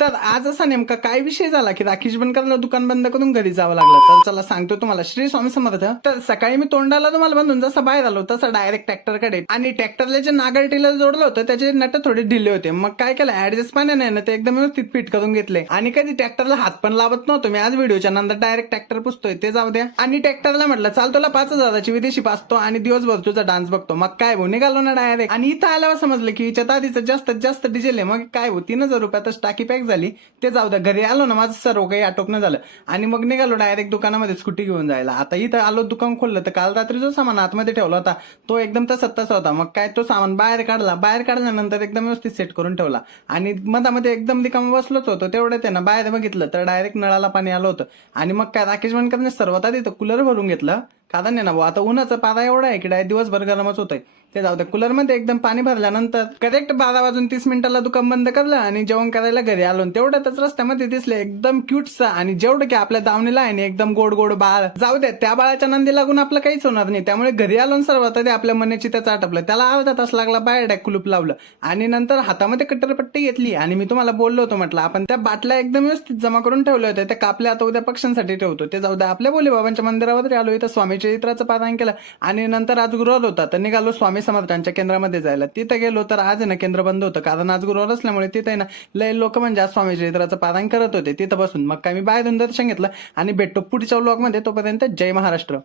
तर आज असा नेमका काय विषय झाला की राकेश बनकरला दुकान बंद करून घरी जावं लागलं. तर चला सांगतो तुम्हाला. श्री स्वामी समर्थ. तर सकाळी मी तोंडाला तुम्हाला बांधून जसं बाहेर आलो तसं डायरेक्ट ट्रॅक्टरकडे, आणि ट्रॅक्टरला जे नागरटीला जोडलं होतं त्याचे नट थोडे ढिले होते. मग काय केलं, ऍडजस्ट पाण्याने ना ते एकदम व्यवस्थित फिट करून घेतले. आणि कधी ट्रॅक्टरला हात पण लावत नव्हतो मी. आज व्हिडिओच्या नंतर डायरेक्ट ट्रॅक्टर पुसतोय ते जाऊ द्या. आणि ट्रॅक्टरला म्हटलं चाल तुला 5,000ची विदेशी पाचतो आणि दिवसभर तुझा डान्स बघतो. मग काय भाऊ निघालो ना डायरेक्ट. आणि इथं आल्यावर समजलं की हिच्यात आधीचं जास्तीत जास्त डिझेल आहे. मग काय भाऊ 3,000 रुपयातच टाकी पॅक झाली. ते जाऊ द्या. घरी आलो ना माझं सर्व काही आटोपणं झालं आणि मग निघालो डायरेक्ट दुकानामध्ये स्कूटी घेऊन जायला. आता इथं आलो दुकान खोललं तर काल रात्री जो सामान आतमध्ये ठेवला होता तो एकदम तसा होता. मग काय तो सामान बाहेर काढल्यानंतर एकदम व्यवस्थित सेट करून ठेवला. आणि मधामध्ये एकदम रिकामा बसलोच होतो तेवढं ते ना बाहेर बघितलं तर डायरेक्ट नळाला पाणी आलं होतं. आणि मग काय राकेश बनकरने सर्वात आधी कूलर भरून घेतलं. कारण आहे ना आता उन्हाचा पारा एवढा आहे की डायरेक्ट दिवसभर गरमच होतंय. ते जाऊ द्या. कूलरमध्ये एकदम पाणी भरल्यानंतर करेक्ट 12:30 दुकान बंद करलं आणि जेवण करायला घरी आलो. तेवढ्यातच रस्त्यामध्ये दिसले एकदम क्यूटचा आणि जेवढं की आपल्या दावणीला आहे ना एकदम गोड गोड बाळ. जाऊ द्या त्या बाळाच्या नंदी लागून आपलं काहीच होणार नाही. त्यामुळे घरी आलो सर्वात आधी आपल्या मनाची त्याचं आटपलं. त्याला अर्धा तास लागला बाहेर कुलूप लावलं आणि नंतर हातामध्ये कट्टरपट्टी घेतली. आणि मी तुम्हाला बोललो होतो म्हटलं आपण त्या बाटल्या एकदम व्यवस्थित जमा करून ठेवल्या होत्या. त्या कापल्या आता उद्या पक्ष्यांसाठी ठेवतो. ते जाऊ द्या. आपल्या बोले बाबांच्या मंदिरावर आलो. इथं स्वामी चरित्राचं पारायण केलं आणि नंतर आज गुरुवार होता तर निघालो स्वामी समर्थांच्या केंद्रामध्ये जायला. तिथं गेलो तर आज आहे ना केंद्र बंद होतं कारण आज गुरुवार असल्यामुळे तिथे आहे ना लय लोक म्हणजे आज स्वामी चरित्राचं पारायण करत होते तिथं बसून. मग काय मी बाहेरून दर्शन घेतलं आणि भेटतो पुढच्या व्लॉगमध्ये. तोपर्यंत जय महाराष्ट्र.